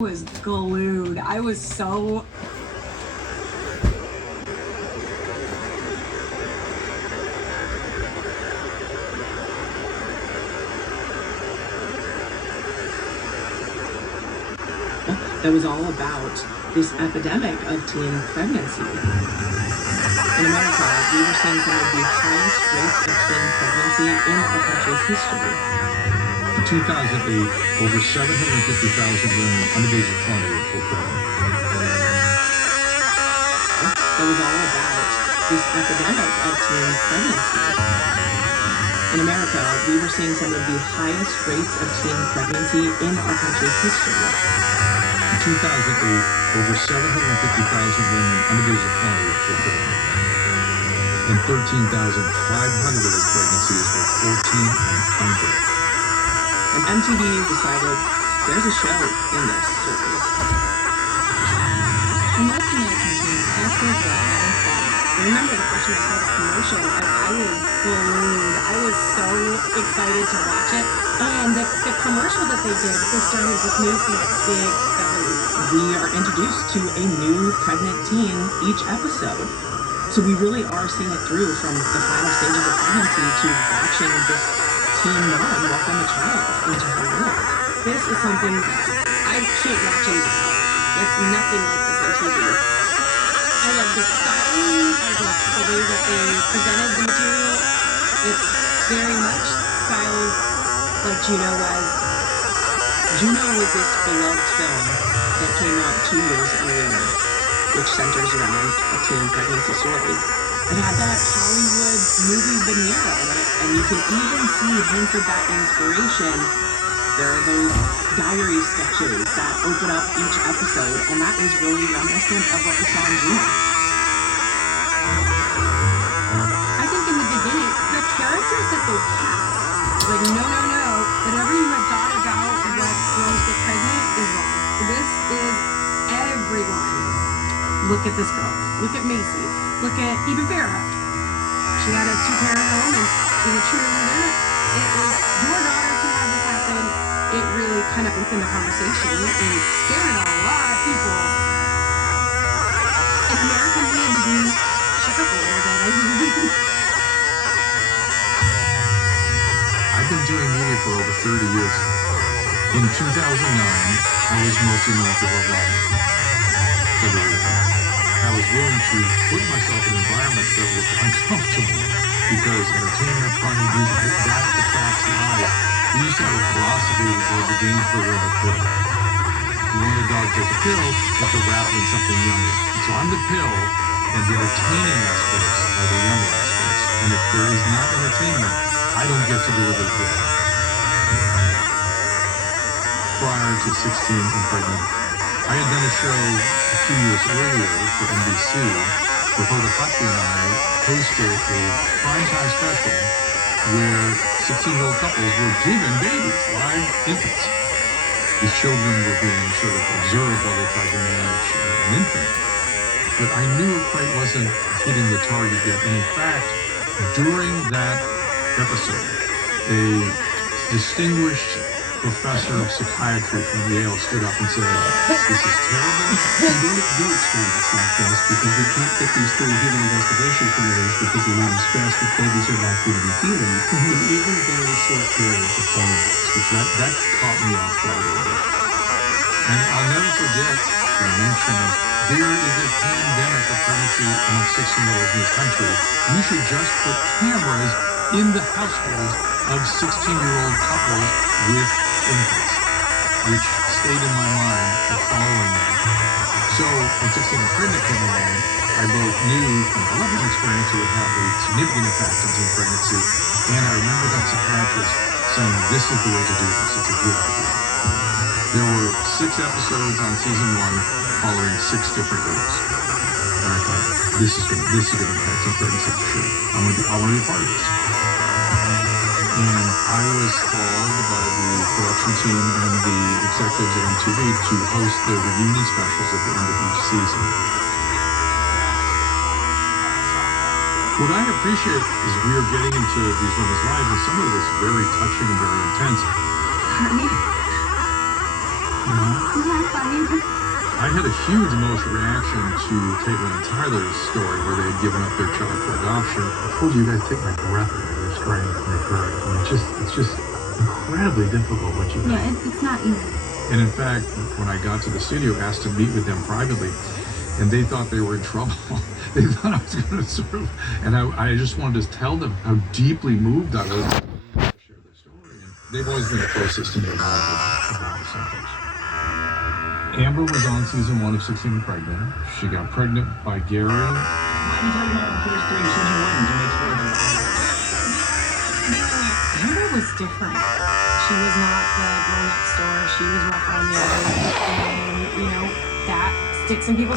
Was glued. I was so that was all about this epidemic of teen pregnancy. In America, we were seeing some of the highest rates of teen pregnancy in our country's history. In 2008, over 750,000 women under the age of 20 were pregnant. That was all about this epidemic of teen pregnancy. In America, we were seeing some of the highest rates of teen pregnancy in our country's history. In 2008, over 750,000 women under the age of 20 were pregnant. And 13,500 of those pregnancies were 14 and under. And MTV decided there's a show in this story. and most American teens just as well having fun. I remember the first time I saw the commercial, I was glued. I was so excited to watch it. And the commercial that they did, they started with Macy's big belly. we are introduced to a new pregnant teen each episode. So we really are seeing it through from the final stages of pregnancy to watching this teen mom welcome a child into her world. This is something I can't watch anymore. There's nothing like this on TV. I love the styling. I love the way that they presented the material. It's very much styled like Juno was. Juno was this beloved film that came out 2 years earlier, which centers around a teen pregnancy story. It had that Hollywood movie veneer on it, and you can even see hints of that inspiration. There are those diary sketches that open up each episode, and that is really reminiscent of what we saw in Juno. I think in the beginning, the characters that they cast, like, no, whatever you had thought about what girls get pregnant is wrong. This is everyone. Look at this girl. Look at Macy. Look at even Farrah. She had a two-parent home and is a cheerleader. It was your daughter can have this happen. It really kind of opened the conversation and scared a lot of people. And Americans need to be shook up a little bit, I think. I've been doing media for over 30 years. In 2009, I was mostly known for Love Live. I was willing to put myself in environments that were uncomfortable because entertainment, funny music, that attracts the eye. We used to have a philosophy called the Gainsborough of the pill. You want a dog to take a pill, you have to wrap it in something yummy. And so I'm the pill, and the entertaining aspects are the yummy aspects. And if there is not entertainment, I don't get to deliver the pill. Prior to 16 and pregnant, I had done a show a few years earlier for NBC where Hoda Kotb and I hosted a primetime special where 16-year-old couples were dreaming babies, live infants. These children were being sort of observed while they tried to manage an infant. But I knew it quite wasn't hitting the target yet. And in fact, during that episode, a distinguished professor of psychiatry from Yale stood up and said, "This is terrible. We don't do experiments like this because we can't get these through human investigation committees because the amount of stress that babies are likely to be feeling in even very short periods of time." That caught me off guard a little bit. And I'll never forget you mentioned there is a pandemic of pregnancy among 16-year-olds in this country. We should just put cameras in the households of 16-year-old couples with infants, which stayed in my mind for following them. So when 16 and pregnant came along, I both knew from my own experience it would have a significant impact on teen pregnancy, and I remember that psychiatrist saying, "This is the way to do this. It's a good idea." There were 6 episodes on season 1 following 6 different girls. And I thought, this is going to impact teen pregnancy for sure. I want to be a part of this. And I was called by the production team and the executives at MTV to host the reunion specials at the end of each season. What I appreciate is we are getting into these women's lives, and some of it is very touching and very intense. funny. I had a huge emotional reaction to Caitlin and Tyler's story where they had given up their child for adoption. I told you guys take my breath away, their strength and their courage. And it's just incredibly difficult what you Yeah, it's not easy. And in fact, when I got to the studio, asked to meet with them privately, and they thought they were in trouble. They thought I was going to sort of, and I just wanted to tell them how deeply moved I was to share their story. And they've always been the closest to me about the symptoms. Amber was on season 1 of 16 and Pregnant. She got pregnant by Gary. Why are you talking about first three? You said you wouldn't. You make sure that. Amber was different. She was not the girl next door. She was rough on the edges, and that sticks in people's